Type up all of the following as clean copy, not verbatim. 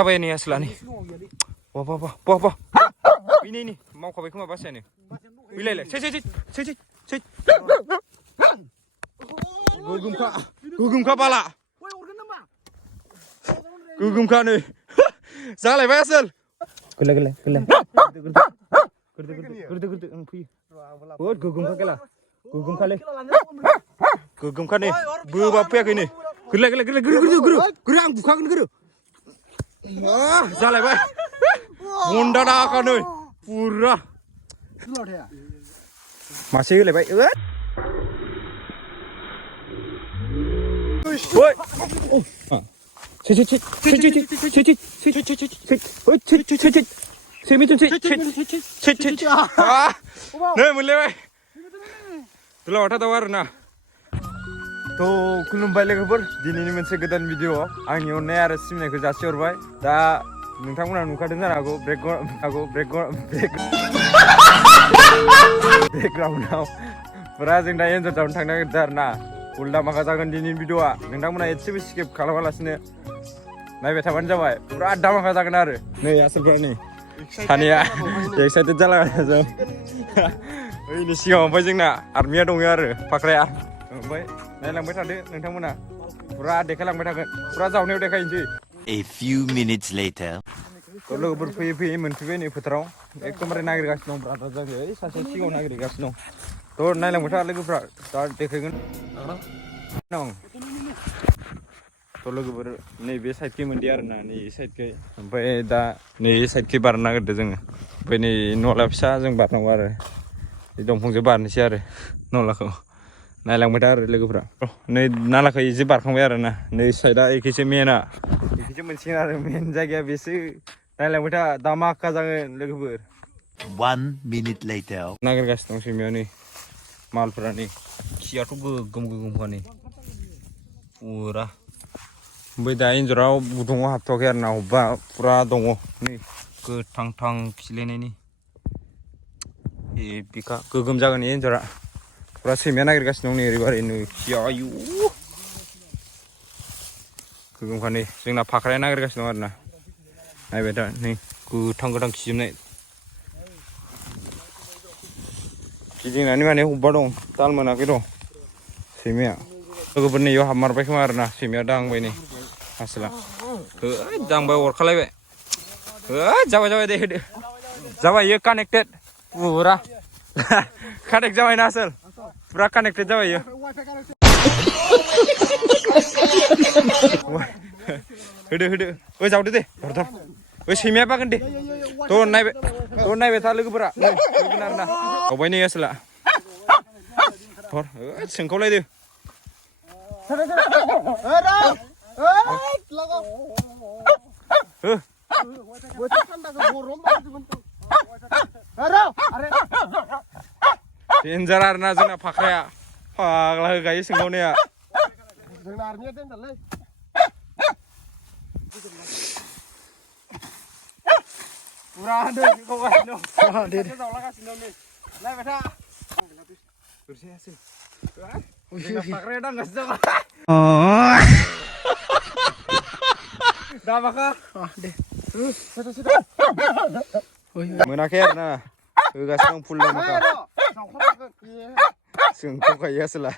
Apa ini asla nih? Wah. Ini mau kau ke bahasa nih? Bilai. Cek. Gugum ka pala. Gugum ka nih. Salah bahasa. Gula. Gurdu. Engkui. Oh, gugum ka kela. Gugum ka le. Gugum ka nih. Berapa ya ini? Gula. Guru ang bukan guru. Wah, salah bah. Munda dah kan nih. Pura. Masih le bah. Woi. Cek. Ah, nih mulai bah. Tulah otak tawar na. To खुलुमबाय लोगोफोर दिनैनि मोनसे गोदान video आंनि अननाय आरो सिबिनायखौ जासिहरबाय दा नोंथांमोना नुखादों जानो हागौ बेकग्राउन्डआव फुरा जों दा एन्जर टाउन थांनो नागिरदों आरो ना उल्टा माखा जागोन दिनैनि भिडिअआ नोंथांमोना एसेबो स्किप खालामालासिनो नायबाय थाबानो जाबाय फुरा दामाखा जागोन आरो नै आसोलफोरा नै सानैया एक्साइटेड जालागासिनो ओइनि सिगाङाव ओमफ्राय जोंना आर्मिया दङ आरो फाख्राया ओमफ्राय नायलांबाय थादो नोंथांमोना फुरा देखायलांबाय थागोन फुरा जावनायाव देखायनोसै A few minutes later लोगोफोर फैयै मोनफैबाय नै फोथाराव एकदमबारे नागिरगासिनो दं ब्रादार जागोन ओइ सासे सिगाङाव नागिरगासिनो दं थ' नायलांबाय था लोगोफ्रा दा देखायगोन दं थ' लोगोफोर नैबे साइडखै मोनदि आरो ना नै साइडखै ओमफ्राय दा नै साइडखै बारनो नागिरदों जोङो ओमफ्राय नै नला फिसा जों बारनांगौ आरो बे दंफांजों बारनोसै आरो नलाखौ नायलांबाय था आरो लोगोफ्रा नै नालाखौ इजि बारखांबाय आरो ना नै साइडआ एखेसो मेना एखेसो मोनसिगोन आरो मेन जायगाया बेसो नायलांबाय था दामाखा जागोन लोगोफोर 1 minute later नागिरगासिनो दं सैमाया नै मालफोरा नै खियाथ' गोगोमखा नै फुरा ओमफ्राय दा एन्जराव गुदुङाव हाबथ'वाखै आरो ना अबेबा फुरा दङ नै गोथां खिलायनायनि ए बिखा गोगोम जागोन एन्जरा फुरा सैमाया नागिरगासिनो दं नै ओरैबारै नै खिया आयु गोगोमखा नै जोंना फाख्राया नागिरगासिनो दं आरो ना नायबाय दा नै गोथां खिजोबनाय गिदिंनानै माने अबेबा दं ताल मोनाखै र' सैमाया लोगोफोर नै इयाव हाबमारबाय खोमा आरो ना सैमाया दांबाय नै आसोला दांबाय अरखालायबाय जाबाय दे होदो जाबाय इयो कानेक्टेड फुरा कानेक्ट जाबाय ना आसोल फुरा कानेक्टेड जाबाय इयो होदो ओइ जावदो दे धर ओइ सैमाया बागोन दे थ' नायबाय था लोगोफोरा फैगोन आरो ना गावबाय नै आसोला धर सोंखावलायदो डेन्जार आरो ना जोंना फाख्राया फाग्ला होगायो सोंखावनाया जोंना आर्मिया देन्जारलै फुरा दै गावगासिनो दं दै जावलागासिनो दं नै नायबाय था गुरसेयासो जोंना फाख्राया दांगासिनो दं दामाखा दे मोनाखै आरो ना होगासिनो दं फुल दामाखा सोंखावखायो आसोला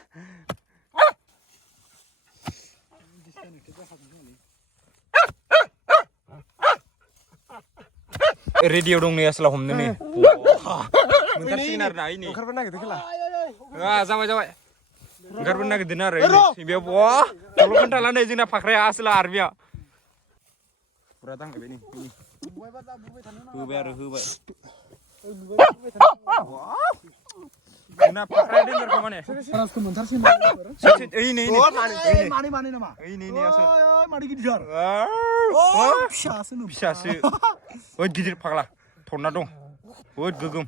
रेडिअ दं नै आसोला हमनो नै मोनथारसिगोन आरो ना ओइ नै ओंखारबो नागिरदों खेला जाबाय ओंखारबो नागिरदों आरो बेयाव दल' खोन्थाला नै जोंना फाख्राया आसोला आर्मिया फुरा दांबाय नै होबाय जोंना फाख्राया देन्जारखा माने राजखौ मोनथारसिगोन ओइ नै मानै नामा ओइ नै आसोल मानै गिदिर फिसासो ओइ गिदिर फाग्ला थरना दं ओइ गोगोम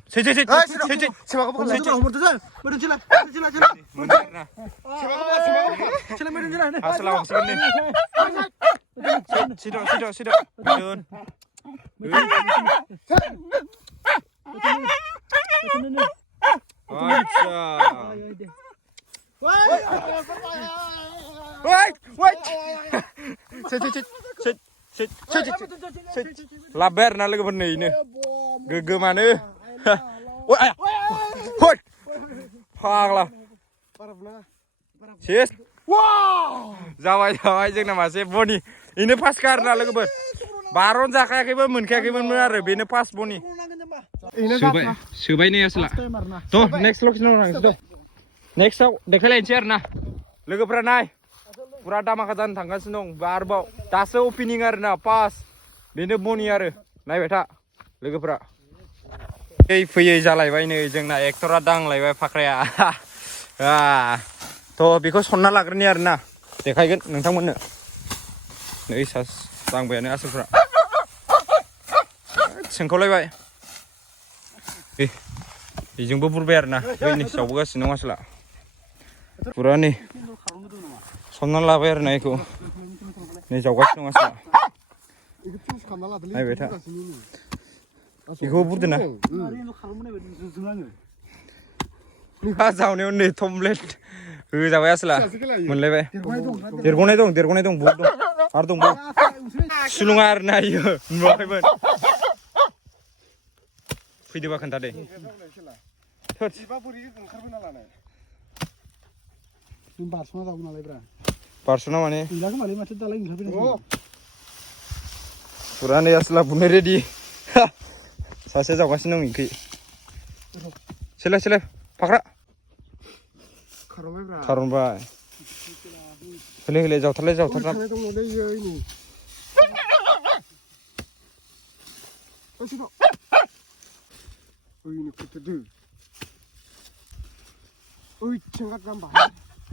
आसोला हमसिगोन नै सिद' दोन लाबबाय आरोना लोगोफोर नैनो गोग्गोमानो ओइ आया हय फाग्ला सेस जाबाय जोंना मासे बनि इनो पास आरोना लोगोफोर बारन जाखायाखैबो मोनखायाखैमोन आरो बेनो पास बनि सोबाय नै आसला थ' नेक्स्ट लकेसनाव थांसै थ' नेक्स्टआव देखायलायनोसै आरोना लोगोफ्रा नाय पुरा दामाखा जानो थांगासिनो दं आरोबाव दासो अपेनिं आरोना पास बेनो बनि आरो नायबाय था लोगोफ्रा फैयै जालायबाय नै जोंना एक्टरा दांलायबाय फाख्राया थ' बेखौ सनना लाग्रोनि आरोना देखायगोन नोंथांमोननो नै सास दांबायानो आसोलफ्रा सोंखावलायबाय बेजोंबो बुरबाय आरोना बैनि जावबोगासिनो दं आसोला पुरा नै सनना लाबाय आरोना बेखौ नै जावगासिनो दं आसोला नायबाय था बेखौ बुरदोना जावनायाव नै थमब्लेट होजाबाय आसोला मोनलायबाय देरग'नाय दं बहुद दं आरो दंबावो सुलुङा आरोना इयो नुवाखैमोन फैदोबा खोन्थादे बारस'ना माने पुरा नै आसोला बुनो रेडि सासे जावगासिनो दं इखै सेलाय फाख्रा खारनबाय होले जावथारना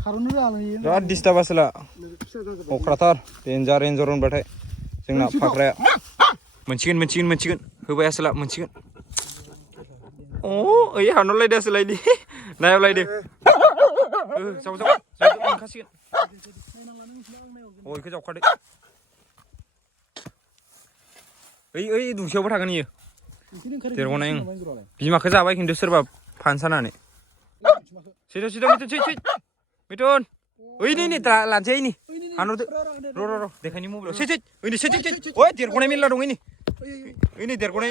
बिराद डिस्टार्ब आसोला अख्राथार डेन्जार एन्जर होनबाथाय जोंना फाख्राया मोनसिगोन होबाय आसोला मोनसिगोन ओइ हानहरलायदो आसोलायदि नायावलायदो जाव मोनखासिगोन इखौ जावखादो ओइ दुंसेयावबो थागोन इयो देरग'नाय बिमाखौ जाबाय खिन्थु सोरबा फान सानानै मिथुन ओइ नै दा लानसै नै हानहरदो र' देखायनि मबाइलाव ओइ देरग'नाय मेरला दं ओइ देरग'नाय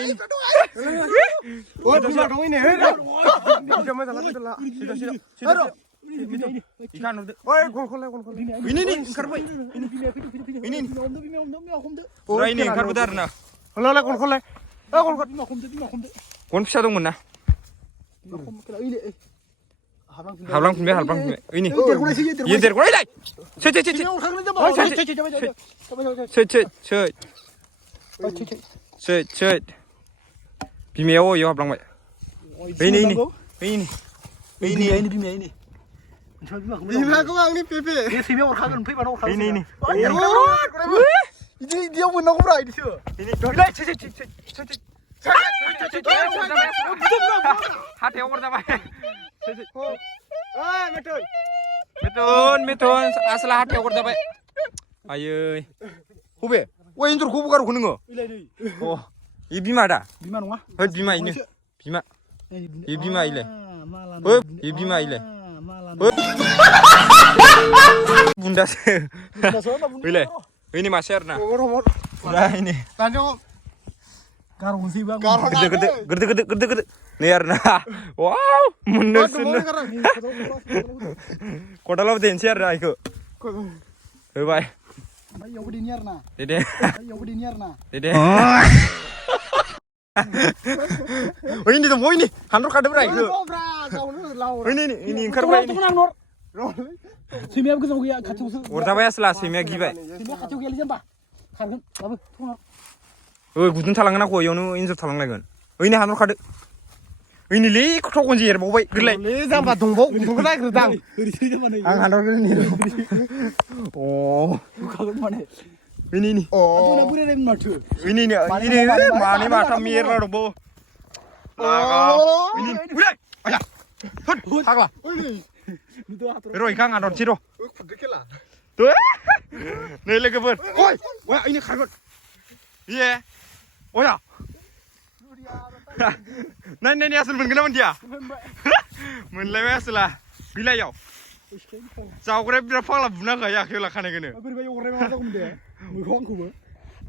ओंखारबोदो आरोना गन फिसा दंमोन ना हाबलांफिनबाय ओइ नै देरग'नाय सै बिमायाव अयाव हाबलांबाय बिमाखौ आंनि पेपे सैमाया अरखागोन फैबानो अरखागोन इदियाव मोननांगौब्रा इदिसो हाथायाव अरजाबाय मेथुन आसोला हाथायाव अरजाबाय आयै बबे एन्जरखौ बगारखौ नोङो इ बिमा दा बिमा नङा होद बिमा इनो बिमा इलाय बिमा इलाय बुन्दासो ओइलाय ओइनि मासे आरोना गोदो नै आरोना वाव मोननो खदालाव देनसै आरोना इखौ होबाय दे ओइनि दं ओइनि हानहरखादोब्रा इखौ ओइनि ओंखारबाय सैमायाबो गोजानाव गैया खाथियावसो अरजाबाय आसोला सैमाया गिबाय सैमाया खाथियाव गैयालै जेनबा खारगोन दाबो थुहर गुदुं थालांगोन आखौ इयावनो एन्जर थालांलायगोन ओइनि हानहरखादो ओइनिलै थगनजों एरबावबाय गोरलै जाम्बा दंबाव गुदुंखौ नागिरदां आं हानहरगोन माने ओइनि मानै माथाम मेरला दंबावो फाग्ला र' इखौ आं हानहरसै र' नै लोगोफोर ओइनि खारगोन इये अया नायनायनि आसोल मोनगोन ना मोनदिया मोनलायबाय आसोला बिलाइयाव जावग्राया बिराद फाग्ला बुना होखायो आखाइयाव लाखानायखौनो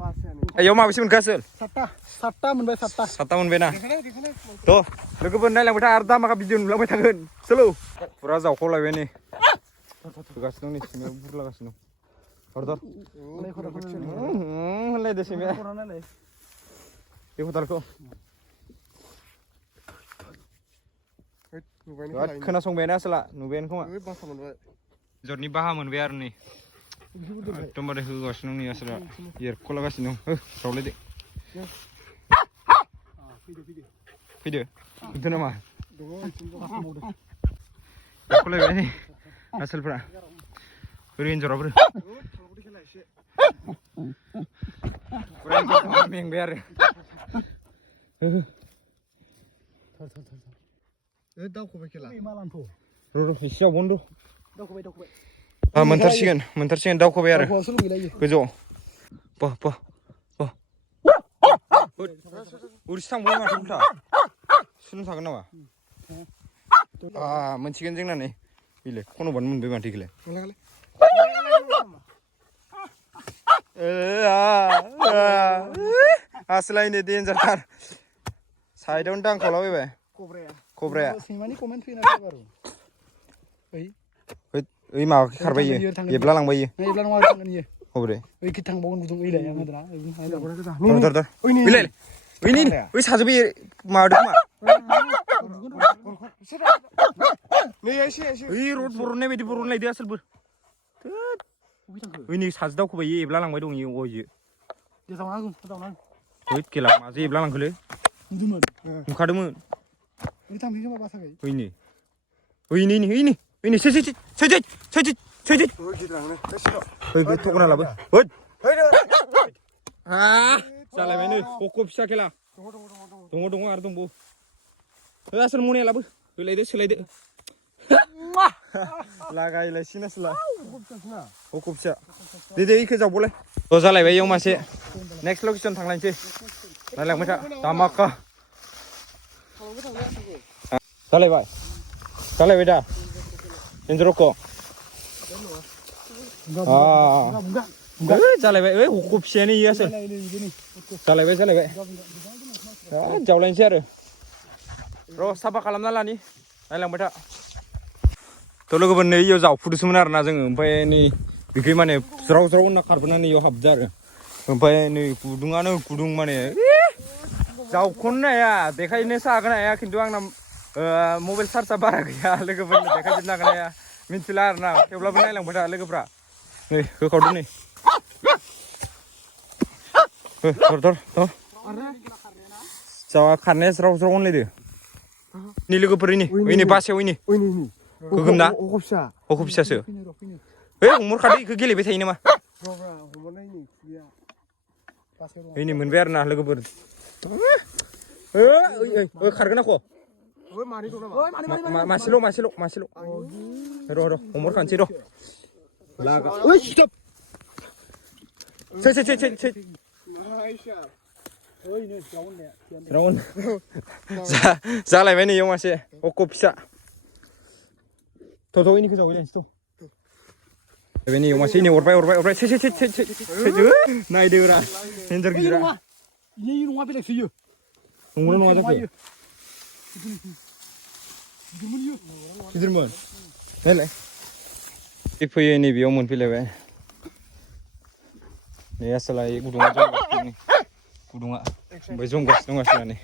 Ayo माबेसे मोनखो आसोल? सातटा मोनबाय सातटा। सातटा मोनबाय ना? थ' लोगोफोर नायलांबाय था आरो दामाखा भिडिअ नुलांबाय थागोन। सोलौ फुरा जावख'लायबाय नै। होगासिनो दं नै सिमायाव बुरलागासिनो दं। हर होनलायदो सिमाया। बे खदालखौ। खोनासंबायानो आसोला नुबायानो खोमा। जरनि बाहा मोनबाय आरो नै। एकदमबारे होगासिनो दं नै आसोला एरख'लागासिनो दं। रावलायदो। फैदो फैदो नामा? एरख'लायबाय नै आसोलफ्रा बोरै एन्जराबो मेंबाय आरो दावखोबाय खेला र' एसेयाव बन्द' मोनथारसिगोन दावखोबाय आरो गोजौआव ओरैसो थांबाय माथो उल्था सुनो थागोन नामा मोनसिगोन जोंना नै बेलाय खन'बानो मोनबाय माथो बेखौलाय आसोलायनो देन्जारथार साइडआवनो दांखावलाबायबाय कब्राया ओइ माबा खारबाय इयो एब्ला लांबाय इयो हब्रे बिलाय ओइ साजोबो माबादो खोमा ओइ रड बरननाय बायदि बरनलायदो आसोलबो ओइ नै साजो दावखोबाय इयो एब्ला लांबाय दं इयो इयो होद केला माजो एब्ला लांखोलै नुखादोंमोन ओइनै थगना लाबो होद जालायबायनो खख' फिसा खेला दङ आरो दंबावो आसोल मनाया लाबो होलायदो सोलायदो लागायलायसिगोन आसोला खख' फिसा दे इखो जावबोलाय ज' जालायबाय इयाव मासे नेक्स्ट लकेसन थांलायनोसै नायलांबाय था दामाका जालायबाय दा एन्जरखौ जालायबाय ओइ खख' फिसायानो इयो आसोल जालायबाय जावलायनोसै आरो र' साफा खालामना लानि नायलांबाय था थ' लोगोफोर नै इयाव जावफुदोंसोमोन आरोना जोङो ओमफ्राय नै बेखै माने ज्राव होनना खारबोनानै इयाव हाबदो आरो ओमफ्राय नै गुदुं माने जावख'नो हाया देखायनोसो हागोन हाया खिन्थु आंना मबाइल चार्जआ बारा गैया लोगोफोरनो देखायजोबनो हागोन हाया मिन्थिला आरोना थेवब्लाबो नायलांबाय था लोगोफ्रा नै होखावदो नै धर जावा खारनाया ज्राव होनलायदो नि लोगोफोर ओइनि बासायाव गोगोमना खख' फिसासो ओइ हमहरखादो इखौ गेलेबाय थायो नामा ओइनै मोनबाय आरोना लोगोफोर खारगोन आख' मासेल' र' हमहरखानोसै र' लागा ओइ स्टप जालायबाय नै इयाव मासे खख' फिसा थ' इनिखौ जावहैलायनोसै थ' नै इयाव मासे इनि अरबाय नायदोब्रा एन्जर गिदिरा नङा बेलेगसो नंगौना नङा जाखो गिदिरमोन नायलाय फैयो नैबेयाव मोनफैलायबाय नै आसोला गुदुङा ओमफ्राय जमगासिनो दं आसोला नै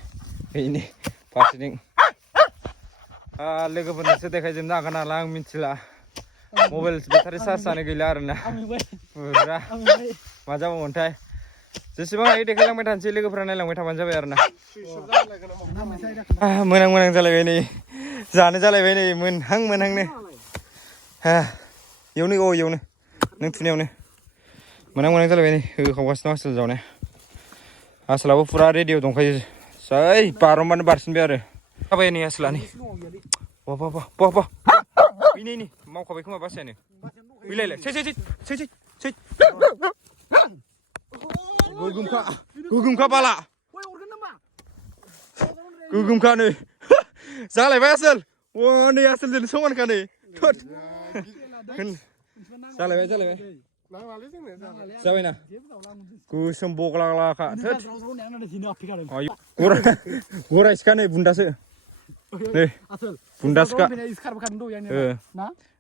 बेनि फारसेथिं लोगोफोरनोसो देखायजोबनो हागोन नालाय आं मिथिला मबाइल बेटारि चार्जआनो गैला आरोना बुरजा मा जाबावगोनथाय जेसेबां हायो देखायलांबाय थानोसै लोगोफोरा नायलांबाय थाबानो जाबाय आरोना मोनां जालायबाय नै जानो जालायबाय नै मोनहांनो इयावनो नों थुनायावनो मोनां जालायबाय नै होखावगासिनो आसोल जावनाया आसोलाबो फुरा रेडिअ दंखायो जै बारनबानो बारसिनबाय आरो जाबाय नै आसोला नै नै मावखाबाय खोमा बासायानो फैलायलाय गोगोमखा बाला गोगोमखा नै जालायबाय आसोल नै आसोलजों समानखा नै जालायबाय जाबायना गोसोम बगलाखा थोद आयु गराय सिखा नै बुन्दासो नै बुन्दा सिखा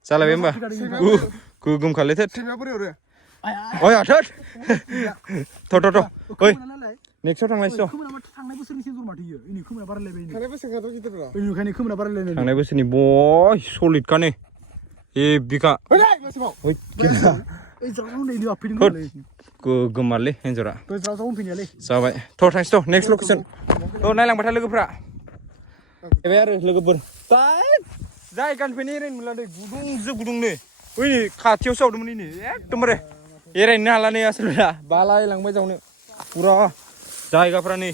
जालायबाय होमबा गोगोमखालै थोद ओइ थोद थ' ओइ नेक्स्टआव थांलायसै थांनाय बोसोरनि बय सलिडखा नै बिखा गोगोमालै एन्जरा जाबाय थ' थांसै थ' नेक्स्ट लकेसन थ' नायलांबाय था लोगोफ्रा फैबाय आरो लोगोफोर जायगानिफ्रायनो एरायनो मोनला दै गुदुंजों गुदुंनो ओइ खाथियावसो जावदोंमोन नै एकदमबारे एरायनो हाला नै आसोलफोरा बालायलांबाय जावनो फुरा जायगाफ्रा नै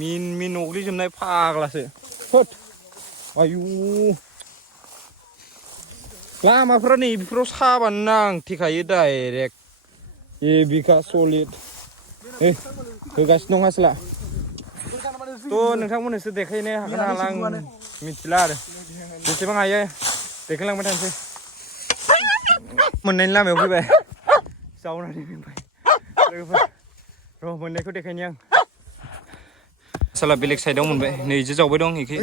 मिन मिन अग्लिजोबनाय फाग्लासो थोद आयु लामाफ्रा नै बेफोराव साबानो नांथेखायो डाइरेक्ट बिखा सलिड होगासिनो दं आसोला थ' नोंथांमोननोसो देखायनो हागोन ना हाला आं मिथिला आरो जेसेबां हायो देखायलांबाय थानोसै मोननायनि लामायाव फैबाय जावनानै फैबाय लोगोफोर र' मोननायखौ देखायनि आं साला बेलेग साइडआव मोनबाय नैजो जावबाय दं इखि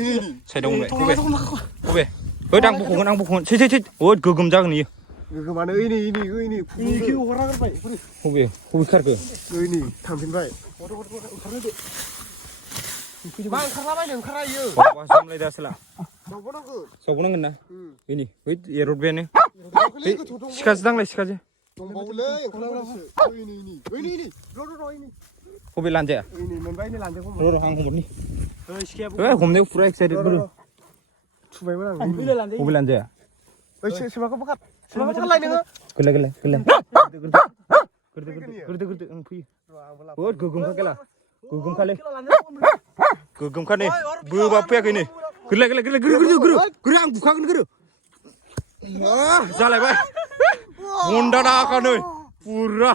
साइडआव मोनबाय बबे होद आं बख'गोन सै ओद गोगोम जागोन इयो गोगोमानो ओइनै हरना गारबाय बबे खारखो ओइनै थांफिनबाय मा ओंखारला इयो जामलायदो आसोला जावबोनांगोन ना ओइनै होद एर'बायानो सिखाजो दांलाय सिखाजो दंबावोलै ओइनै बबे लानजाया मोनबाय नै लानजाखौ र' आं हमनि हमनायाव फुरा एक्साइटेड बोरो थुबायमोन आं बबे लानजाया ओइ सोमाखौ बखार लाय नोङो गोरलै गोरदो ओं फैयो बहुद गोगोमखालै गोगोमखा नै बोबा फैयाखै नै गोरलै आं बुखागोन गोरो जालायबाय हन्दा नाखा नै फुरा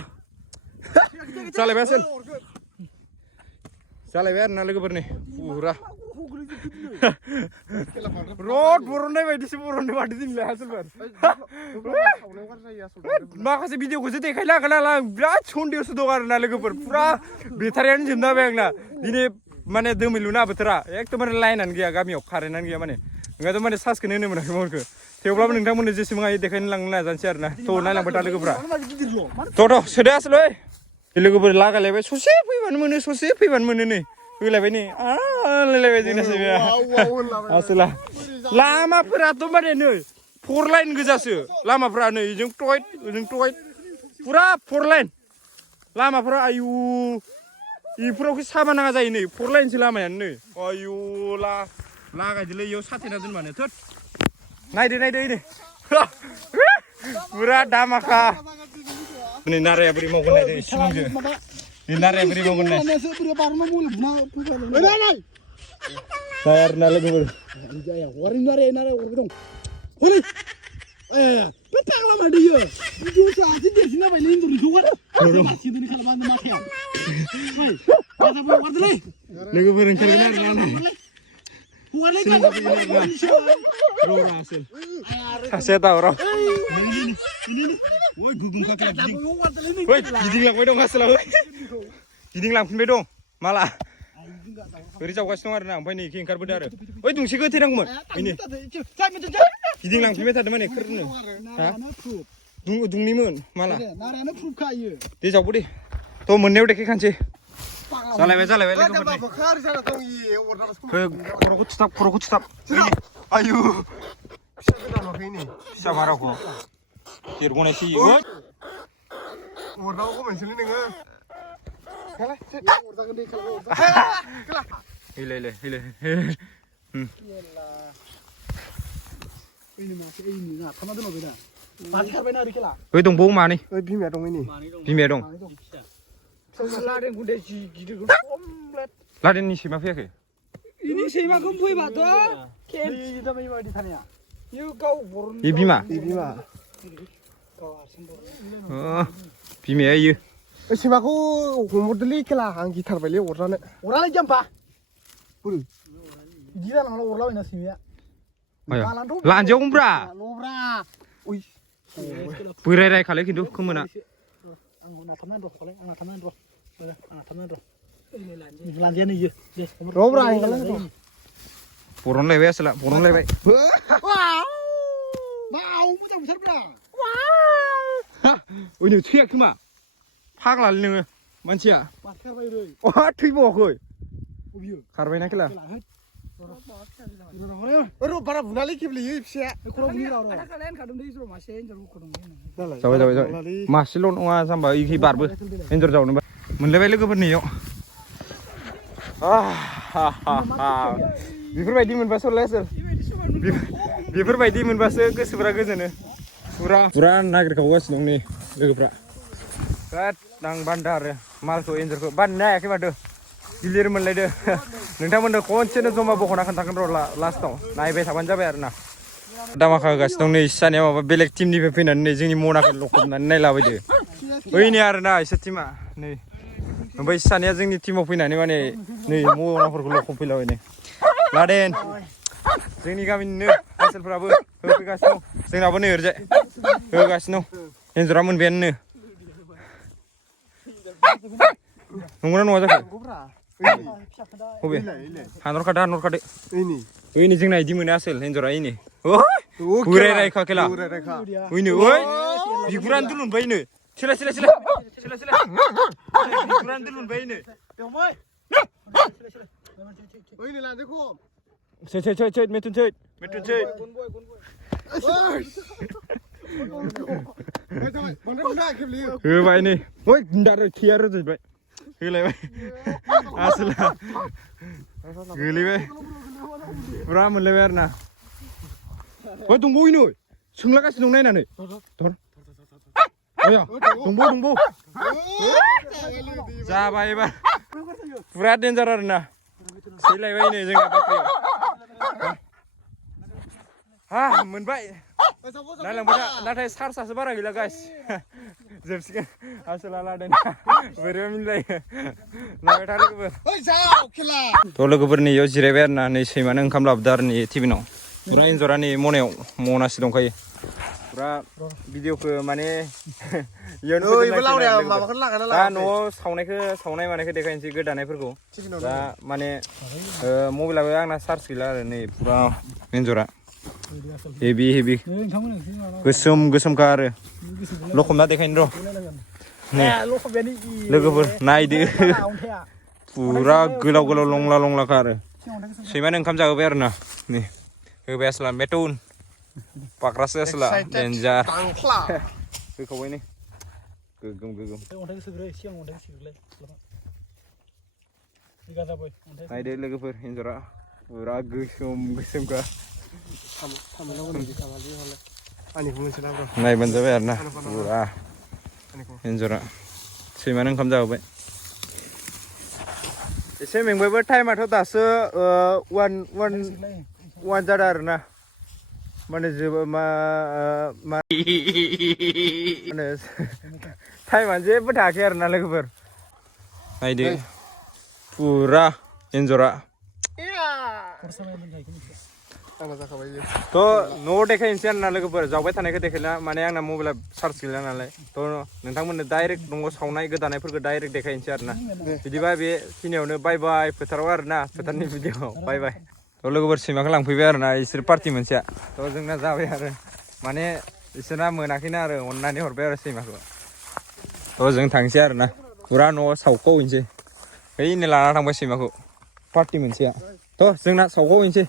जालायबाय आसोल जालायबाय आरो ना लोगोफोर नै फुरा रड बरननाय बायदिसो बरननो माथो दिनलाय आसोलफोर माखासे भिडिअखौसो देखायनो हागोन नालाय आं बिराद सन्देहसो दं आरो ना लोगोफोर फुरा बेटारियानो जोबना होबाय आंना दिनै माने दोमैलुना बोथोरा एकदमबारे लाइनानो गैया गामियाव कारेन्टआनो गैया माने ओंखायनोथ' माने चार्जखौनो होनो मोनाखै मबाइलखौ थेवब्लाबो नोंथांमोननो जेसेबां हायो देखायनो लांनो नाजानोसै आरो ना थ' नायलांबाय था लोगोफ्रा थ' सोदो आसोलै लोगोफोर लागायलायबाय ससे फैबानो मोनो नै होलायबाय नै लायलायबाय जोंना सैमाया आसोला लामाफोराथ' माने नै 4 लाइन गोजासो लामाफ्रा नै ओजों टयट फुरा 4 लाइन लामाफ्रा आयु इफोरावखि साबा नाङा जायो नै 4 लाइनसो लामायानो नै आयु लागायदोलै इयाव साथेना दोनबानो थोद नायदो नै फुरा दामाखा नै नाराया बोरै मावगोन नायदो एसे बुंदो नै नाराया बोरै मावगोन नाय जाया आरो ना लोगोफोर लोगोफोर ओंखारगोन आरो ना सासे दावराव गिदिंलांबाय दं आसोला गिदिंलांफिनबाय दं माला ओरै जावगासिनो दं आरो ना ओमफ्राय नै इखि ओंखारबोदो आरो ओइ दुंसे गोथैनांगौमोन ओइनै गिदिंलांफिनबाय थादों माने खोरनो दुंनिमोन माला दे जावबो दे थ' मोननायाव देखायखानोसै जालायबाय खर'खौ थुथाब आयु फिसा गोदानाखै नै फिसा मारावखौ देरगनायसो इयो अरनांगौ मोनसैलै नोङो ओइ दंबावो मानै बिमाया दं बिमाया दं लादेननि सैमा फैयाखै ini seima kumpul batu, ken. बिमा बिमाया इयो सैमाखौ हमहरदोलै खेला आं गिथारबायलै अरजानो अरालाय जाम्फा बोरो बिदि जानांगौ अरलाबायना सैमाया लान्जायाव हमब्रा न'ब्रा ओइ बोरायरायखालै खिन्थु खोमोना आंना थांनानै र' खलाय आंना थांनानै र' आंना थांनानै र' लांजायानो इयो दे र'ब्रा आंलाय बरनलायबाय आसोला बरनलायबाय वाव मोजां बुथारब्रा ओइनो थैया खोमा फाग्लालै नोङो मानसिया बाथारबाय रै थैबावाखै अबियो खारबायना खेला र' बारा बुनालै खेबलेयो फिसाया जाबाय जाबाय जाबाय मासेल' नङा जाम्बा इखै बारबो एन्जर जावनोबा मोनलायबाय लोगोफोरनियाव बेफोरबायदि मोनबासो लासोल बेफोरबायदि मोनबासो गोसोफोरा गोजोनो फुरा नागिरखावगासिनो दं नै लोगोफ्रा बिराद आं बान्दा आरो मालखौ एन्जरखौ बाननो हायाखै माथो गिलिर मोनलायदो नोंथांमोननो खनसेनो जमा बख'ना खोन्थागोन र' लास्टाव नायबाय थाबानो जाबाय आरो ना दामाखा होगासिनो दं नै सानिया माबा बेलेग टिमनिफ्राय फैनानै नै जोंनि मनाखौ लखबनानै नायलाबायदो ओइनो आरो ना इसोर टिमा नै ओमफ्राय सानिया जोंनि टिमाव फैनानै माने नै मनाफोरखौ लखबफैलाबायनो लादेन जोंनि गामिनिनो ओनसोलफ्राबो होफैगासिनो दं जोंनाबो नै ओरैजाय होगासिनो दं एन्जरा मोनबायानो नंगौना नङा जाखो बबे हानहरखादो ओइनै जोंना इदि मोनो आसोल एन्जरा ओइनै बोराय रायखा खेला ओइनो ओइ बिगुरानो दुलुनबाय नो सोलाय बिगुरानो दुलुनबाय नो ओइनो लांदो खम सै मेथुन सै होबाय नै ओइ दारो थैया रोजोबबाय होलायबाय आसोला गोलैबाय फुरा मोनलायबाय आरो ना ओइ दंबावो नै सोंलागासिनो दं नायनानै धर दंबावो जाबाय एबार फुरा डेन्जार आरो ना सैलायबाय नै जोंना बाख्रियाव मोनबाय नायलांबाय था नाथाय सार्सआसो बारा गैला गाइस जोबसिगोन आसोला लादों बोरैबा मिलायो नायबाय था लोगोफोर थ' लोगोफोर नै इयाव जिरायबाय आरो ना नै सैमानो ओंखाम लाबोदो आरो नै टिफिनाव फुरा एन्जरा नै मनायाव मनासो दंखायो फुरा भिडिअखौ माने दा न'आव सावनाय मानायखौ देखायनोसै गोदानायफोरखौ दा माने मबाइलाबो आंना चार्ज गैला आरो नै फुरा एन्जरा हेभि गोसोमखा आरो लखबना देखायनो र' नै लोगोफोर नायदो फुरा गोलाव लंलाखा आरो सैमानो ओंखाम जाहोबाय आरो ना नै होबाय आसोला मेटुन पाक्रासो आसोला डेन्जार होखावबाय नै गोगोम नायदो लोगोफोर एन्जरा फुरा गोसोमखा नायबानो जाबाय आरो ना फुरा एन्जरा सैमानो ओंखाम जाहोबाय एसे मेंबायबो टाइमाथ' दासो वान जादों आरो ना माने मा टाइमानो जेबो थायाखै आरो ना लोगोफोर नायदो फुरा एन्जरा थ' न'आव देखायनोसै आरो ना लोगोफोर जावबाय थानायखौ देखायला माने आंना मबाइला चार्ज गैला नालाय थ' नोंथांमोननो डाइरेक्ट न'आव सावनाय गोदानायफोरखौ डाइरेक्ट देखायनोसै आरो ना बिदिबा बेखिनियावनो बाय फोथाराव आरो ना फोथारनि भिडिअ बाय थ' लोगोफोर सैमाखौ लांफैबाय आरो ना इसोर पार्टि मोनसेया थ' जोंना जाबाय आरो माने इसोरना मोनाखैना आरो अननानै हरबाय आरो सैमाखौ थ' जों थांसै आरो ना फुरा न'आव सावख'हैनोसै ओइनो लाना थांबाय सैमाखौ पार्टि मोनसेया थ' जोंना सावख'हैनोसै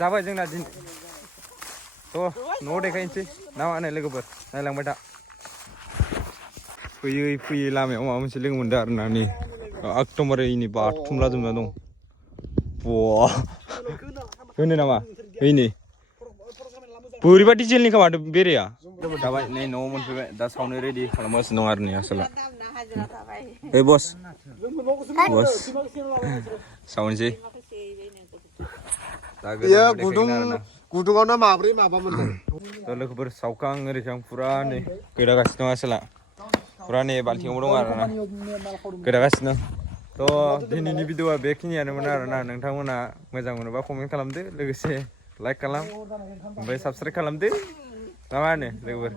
जाबाय जोंना दिन थ' न'आव देखायनोसै ना मा होनो लोगोफोर नायलांबाय था फैयै लामायाव माबा मोनसे लोगो मोनदों आरो ना नै एकदमबारे इनि बाथुमला जोबना दं होनो नामा ओइनै बोरैबा डिजेलनि खोमाथ' बेरेया जाबाय नै न'आव मोनफैबाय दा सावनो रेडि खालामगासिनो दं आरो नै आसोला ओइ बस सावनोसै गुदुङावनो माब्रै माबा मोनदों दा लोगोफोर सावखां ओरैखां फुरा नै गोदागासिनो दं आसोला फुरा नै बाल्थिङावबो दं आरो ना गोदागासिनो दं थ' दिनैनि भिडिअआ बेखिनियानोमोन आरो ना नोंथांमोना मोजां मोनोबा कमेन्ट खालामदो लोगोसे लाइक खालाम ओमफ्राय साबसक्राइब खालामदो ना मा होनो लोगोफोर